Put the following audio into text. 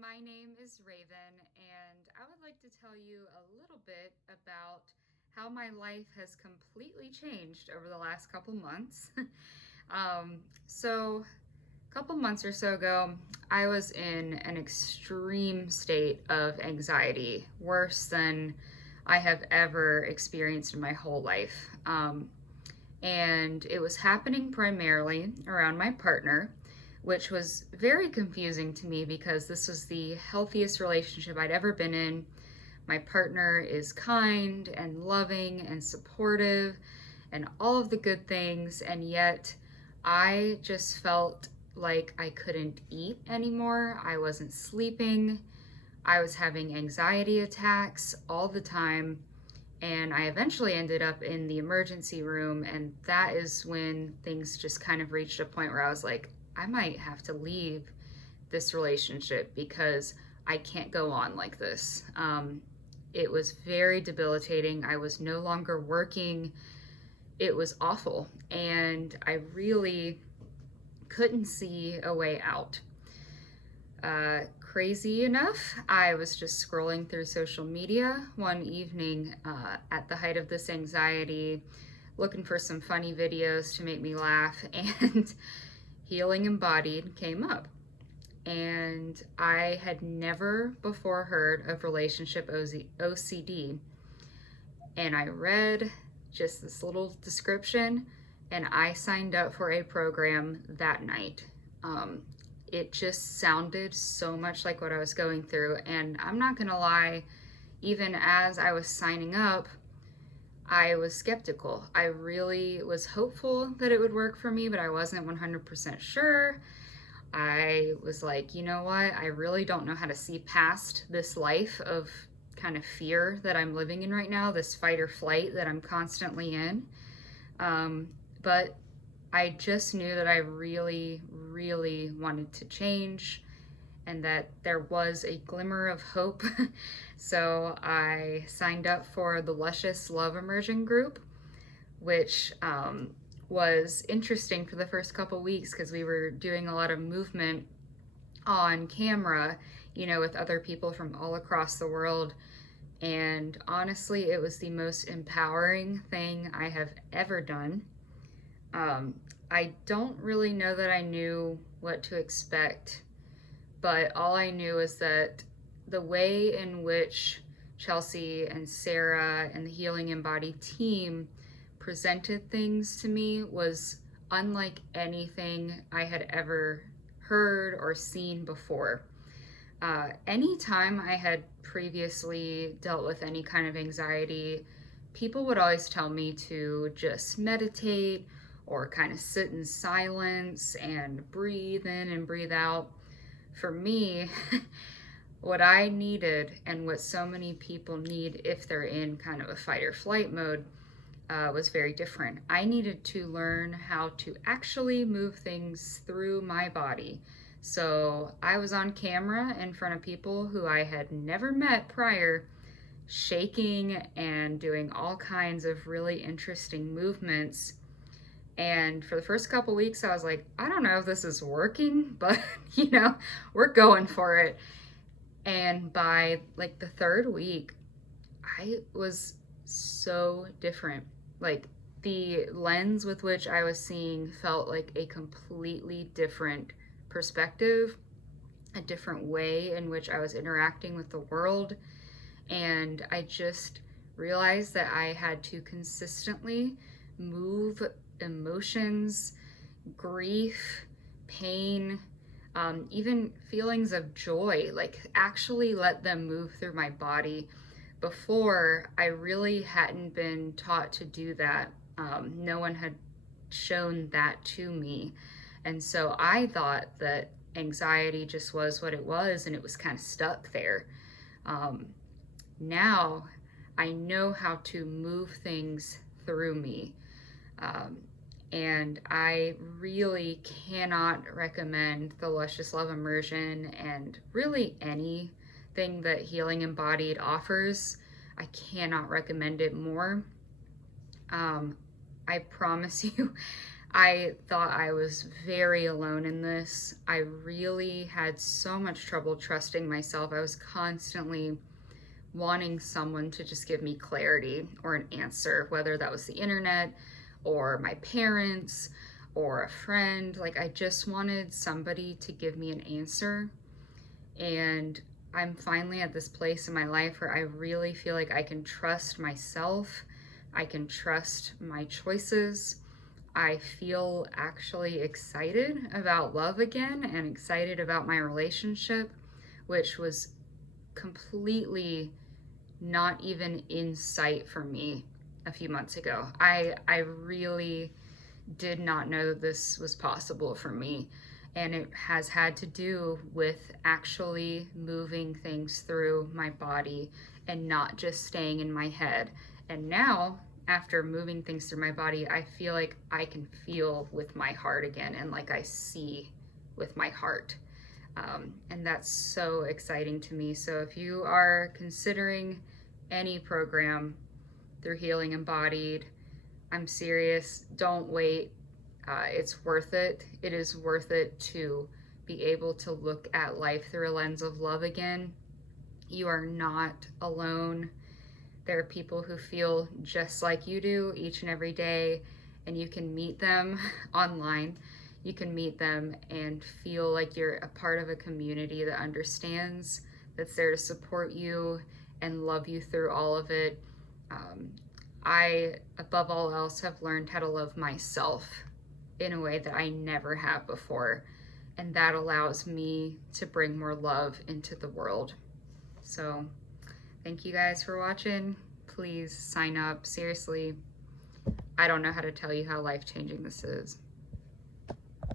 my name is Raven, and I would like to tell you a little bit about how my life has completely changed over the last couple months. So, a couple months or so ago, I was in an extreme state of anxiety, worse than I have ever experienced in my whole life. And it was happening primarily around my partner, which was very confusing to me because this was the healthiest relationship I'd ever been in. My partner is kind and loving and supportive and all of the good things, and yet I just felt like I couldn't eat anymore. I wasn't sleeping. I was having anxiety attacks all the time, and I eventually ended up in the emergency room, and that is when things just kind of reached a point where I was like, I might have to leave this relationship because I can't go on like this. It was very debilitating. I was no longer working. It was awful, and I really couldn't see a way out. Crazy enough, I was just scrolling through social media one evening at the height of this anxiety, looking for some funny videos to make me laugh, and Healing Embodied came up. And I had never before heard of relationship OCD. And I read just this little description, and I signed up for a program that night. It just sounded so much like what I was going through. And I'm not gonna lie, even as I was signing up, I was skeptical. I really was hopeful that it would work for me, but I wasn't 100% sure. I was like, you know what? I really don't know how to see past this life of kind of fear that I'm living in right now, this fight or flight that I'm constantly in. But I just knew that I really, really wanted to change and that there was a glimmer of hope. So I signed up for the Luscious Love Immersion group, which was interesting for the first couple weeks because we were doing a lot of movement on camera, with other people from all across the world. And honestly, it was the most empowering thing I have ever done. I don't really know that I knew what to expect, but all I knew is that the way in which Chelsea and Sarah and the Healing Embodied team presented things to me was unlike anything I had ever heard or seen before. Anytime I had previously dealt with any kind of anxiety, people would always tell me to just meditate or kind of sit in silence and breathe in and breathe out. For me, what I needed and what so many people need if they're in kind of a fight or flight mode was very different. I needed to learn how to actually move things through my body. So I was on camera in front of people who I had never met prior, shaking and doing all kinds of really interesting movements. And for the first couple weeks, I was like, I don't know if this is working, but we're going for it. And by like the third week, I was so different. Like the lens with which I was seeing felt like a completely different perspective, a different way in which I was interacting with the world. And I just realized that I had to consistently move emotions, grief, pain, even feelings of joy, like actually let them move through my body. Before, I really hadn't been taught to do that. No one had shown that to me. And so I thought that anxiety just was what it was and it was kind of stuck there. Um, Now I know how to move things through me. Um, and I really cannot recommend the Luscious Love Immersion and really anything that Healing Embodied offers. I cannot recommend it more. I promise you, I thought I was very alone in this. I really had so much trouble trusting myself. I was constantly wanting someone to just give me clarity or an answer, whether that was the internet or my parents or a friend. Like, I just wanted somebody to give me an answer. And I'm finally at this place in my life where I really feel like I can trust myself. I can trust my choices. I feel actually excited about love again and excited about my relationship, which was completely not even in sight for me a few months ago. I really did not know that this was possible for me. And it has had to do with actually moving things through my body and not just staying in my head. And now, after moving things through my body, I feel like I can feel with my heart again and like I see with my heart. And that's so exciting to me. So if you are considering any program through Healing Embodied, I'm serious. Don't wait. It's worth it. It is worth it to be able to look at life through a lens of love again. You are not alone. There are people who feel just like you do each and every day, and you can meet them online. You can meet them and feel like you're a part of a community that understands, that's there to support you and love you through all of it. Um, I, above all else, have learned how to love myself in a way that I never have before. And that allows me to bring more love into the world. So, thank you guys for watching. Please sign up. Seriously, I don't know how to tell you how life-changing this is.